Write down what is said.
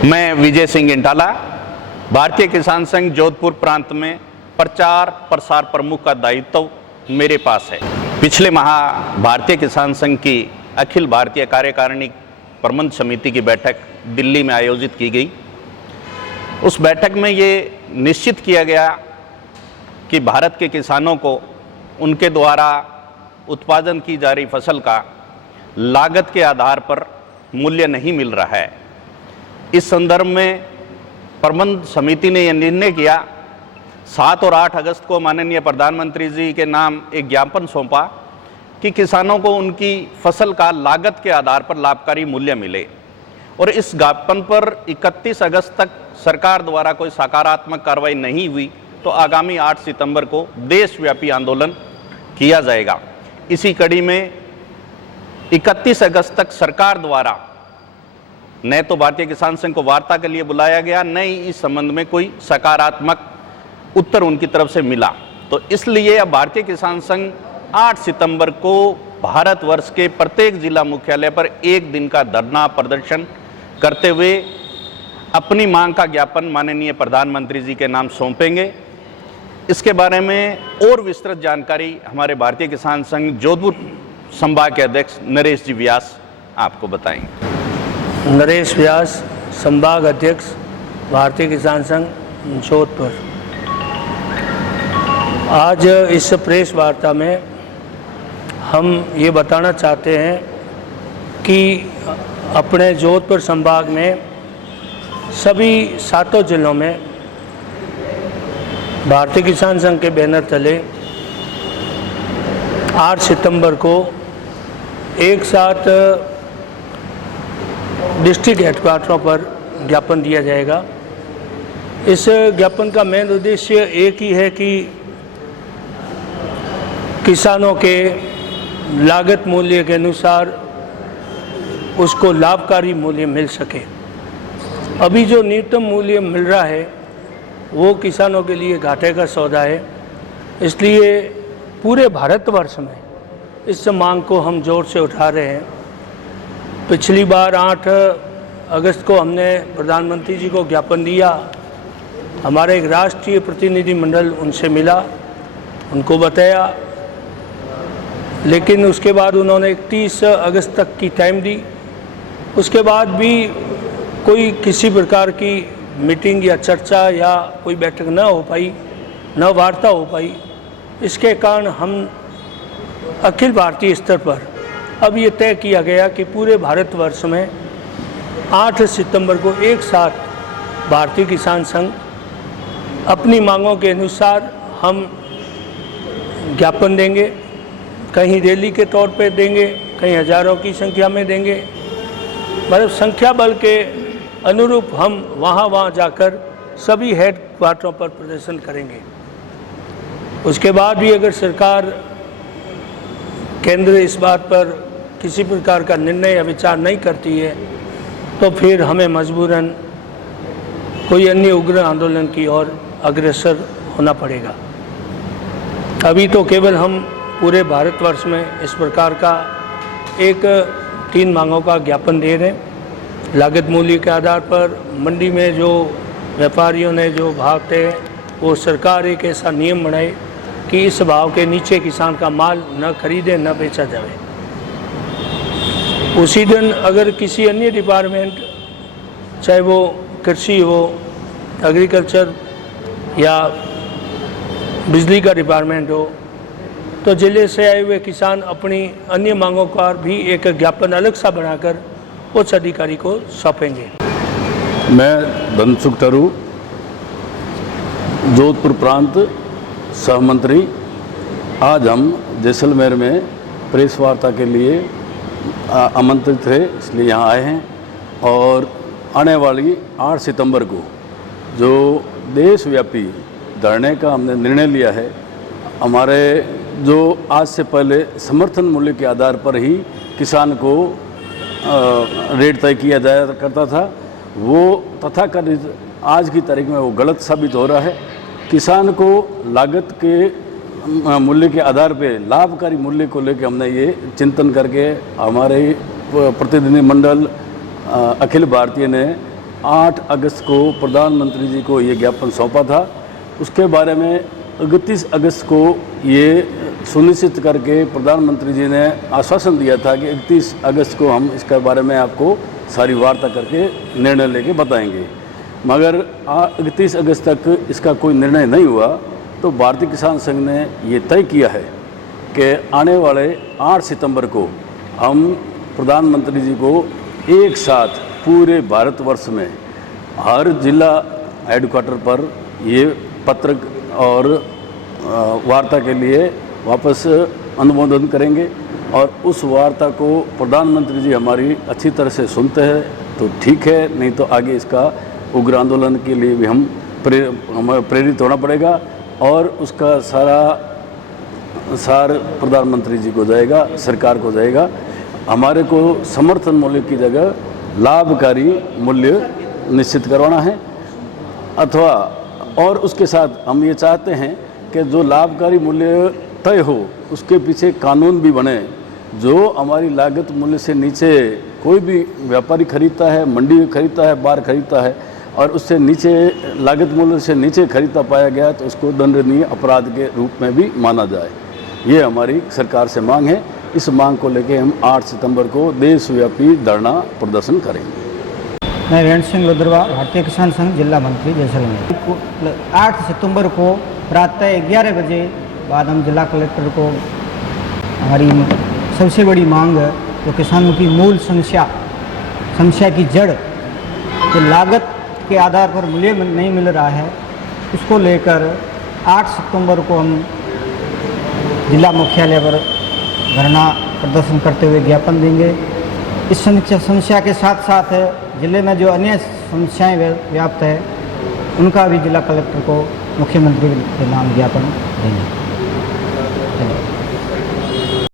मैं विजय सिंह इंटाला, भारतीय किसान संघ जोधपुर प्रांत में प्रचार प्रसार प्रमुख का दायित्व मेरे पास है। पिछले माह भारतीय किसान संघ की अखिल भारतीय कार्यकारिणी प्रबंध समिति की बैठक दिल्ली में आयोजित की गई। उस बैठक में ये निश्चित किया गया कि भारत के किसानों को उनके द्वारा उत्पादन की जा रही फसल का लागत के आधार पर मूल्य नहीं मिल रहा है। इस संदर्भ में प्रबंध समिति ने यह निर्णय किया, 7 और 8 अगस्त को माननीय प्रधानमंत्री जी के नाम एक ज्ञापन सौंपा कि किसानों को उनकी फसल का लागत के आधार पर लाभकारी मूल्य मिले। और इस ज्ञापन पर 31 अगस्त तक सरकार द्वारा कोई सकारात्मक कार्रवाई नहीं हुई तो आगामी 8 सितंबर को देशव्यापी आंदोलन किया जाएगा। इसी कड़ी में 31 अगस्त तक सरकार द्वारा न तो भारतीय किसान संघ को वार्ता के लिए बुलाया गया, न ही इस संबंध में कोई सकारात्मक उत्तर उनकी तरफ से मिला। तो इसलिए अब भारतीय किसान संघ 8 सितंबर को भारतवर्ष के प्रत्येक जिला मुख्यालय पर एक दिन का धरना प्रदर्शन करते हुए अपनी मांग का ज्ञापन माननीय प्रधानमंत्री जी के नाम सौंपेंगे। इसके बारे में और विस्तृत जानकारी हमारे भारतीय किसान संघ जोधपुर संभाग के अध्यक्ष नरेश जी व्यास आपको बताएंगे। नरेश व्यास, संभाग अध्यक्ष, भारतीय किसान संघ जोधपुर। आज इस प्रेस वार्ता में हम ये बताना चाहते हैं कि अपने जोधपुर संभाग में सभी 7 जिलों में भारतीय किसान संघ के बैनर तले 8 सितंबर को एक साथ डिस्ट्रिक्ट हेडक्वार्टरों पर ज्ञापन दिया जाएगा। इस ज्ञापन का मेन उद्देश्य एक ही है कि किसानों के लागत मूल्य के अनुसार उसको लाभकारी मूल्य मिल सके। अभी जो न्यूनतम मूल्य मिल रहा है वो किसानों के लिए घाटे का सौदा है। इसलिए पूरे भारतवर्ष में इस मांग को हम जोर से उठा रहे हैं। पिछली बार 8 अगस्त को हमने प्रधानमंत्री जी को ज्ञापन दिया। हमारा एक राष्ट्रीय प्रतिनिधि मंडल उनसे मिला, उनको बताया, लेकिन उसके बाद उन्होंने 31 अगस्त तक की टाइम दी। उसके बाद भी कोई किसी प्रकार की मीटिंग या चर्चा या कोई बैठक न हो पाई, न वार्ता हो पाई। इसके कारण हम अखिल भारतीय स्तर पर अब ये तय किया गया कि पूरे भारतवर्ष में 8 सितंबर को एक साथ भारतीय किसान संघ अपनी मांगों के अनुसार हम ज्ञापन देंगे। कहीं रैली के तौर पे देंगे, कहीं हजारों की संख्या में देंगे। मतलब संख्या बल के अनुरूप हम वहाँ जाकर सभी हेड क्वार्टरों पर प्रदर्शन करेंगे। उसके बाद भी अगर सरकार केंद्र इस बात पर किसी प्रकार का निर्णय या विचार नहीं करती है तो फिर हमें मजबूरन कोई अन्य उग्र आंदोलन की ओर अग्रसर होना पड़ेगा। अभी तो केवल हम पूरे भारतवर्ष में इस प्रकार का 3 मांगों का ज्ञापन दे रहे हैं। लागत मूल्य के आधार पर मंडी में जो व्यापारियों ने जो भाव तय, वो सरकार एक ऐसा नियम बनाए कि इस भाव के नीचे किसान का माल न खरीदे न बेचा जाए। उसी दिन अगर किसी अन्य डिपार्टमेंट, चाहे वो कृषि हो, एग्रीकल्चर या बिजली का डिपार्टमेंट हो, तो जिले से आए हुए किसान अपनी अन्य मांगों का भी एक ज्ञापन अलग सा बनाकर उच्च अधिकारी को सौंपेंगे। मैं धनसुख टरू, जोधपुर प्रांत सहमंत्री। आज हम जैसलमेर में प्रेस वार्ता के लिए आमंत्रित थे, इसलिए यहाँ आए हैं। और आने वाली 8 सितंबर को जो देशव्यापी धरने का हमने निर्णय लिया है, हमारे जो आज से पहले समर्थन मूल्य के आधार पर ही किसान को रेट तय किया जाया करता था, वो तथाकथित आज की तारीख में वो गलत साबित हो रहा है। किसान को लागत के मूल्य के आधार पे लाभकारी मूल्य को लेकर हमने ये चिंतन करके हमारे प्रतिनिधि मंडल अखिल भारतीय ने 8 अगस्त को प्रधानमंत्री जी को ये ज्ञापन सौंपा था। उसके बारे में 31 अगस्त को ये सुनिश्चित करके प्रधानमंत्री जी ने आश्वासन दिया था कि 31 अगस्त को हम इसके बारे में आपको सारी वार्ता करके निर्णय लेके बताएंगे। मगर 31 अगस्त तक इसका कोई निर्णय नहीं हुआ, तो भारतीय किसान संघ ने ये तय किया है कि आने वाले 8 सितंबर को हम प्रधानमंत्री जी को एक साथ पूरे भारतवर्ष में हर जिला हेडक्वार्टर पर ये पत्र और वार्ता के लिए वापस अनुमोदन करेंगे। और उस वार्ता को प्रधानमंत्री जी हमारी अच्छी तरह से सुनते हैं तो ठीक है, नहीं तो आगे इसका उग्र आंदोलन के लिए भी हमें प्रेरित होना पड़ेगा और उसका सार प्रधानमंत्री जी को जाएगा, सरकार को जाएगा। हमारे को समर्थन मूल्य की जगह लाभकारी मूल्य निश्चित करवाना है, अथवा और उसके साथ हम ये चाहते हैं कि जो लाभकारी मूल्य तय हो उसके पीछे कानून भी बने। जो हमारी लागत मूल्य से नीचे कोई भी व्यापारी खरीदता है, मंडी में खरीदता है, बाहर खरीदता है और उससे नीचे लागत मूल्य से नीचे खरीदता पाया गया तो उसको दंडनीय अपराध के रूप में भी माना जाए। ये हमारी सरकार से मांग है। इस मांग को लेकर हम 8 सितंबर को देशव्यापी धरना प्रदर्शन करेंगे। मैं वीरेंद्र सिंह लोदरवा, भारतीय किसान संघ जिला मंत्री जैसलमेर। 8 सितंबर को प्रातः 11 बजे बाद हम जिला कलेक्टर को हमारी सबसे बड़ी मांग है तो किसानों की मूल समस्या की जड़ जो लागत के आधार पर मूल्य नहीं मिल रहा है, उसको लेकर 8 सितंबर को हम जिला मुख्यालय पर धरना प्रदर्शन करते हुए ज्ञापन देंगे। इस समस्या के साथ साथ जिले में जो अन्य समस्याएं व्याप्त है उनका भी जिला कलेक्टर को मुख्यमंत्री के नाम ज्ञापन देंगे।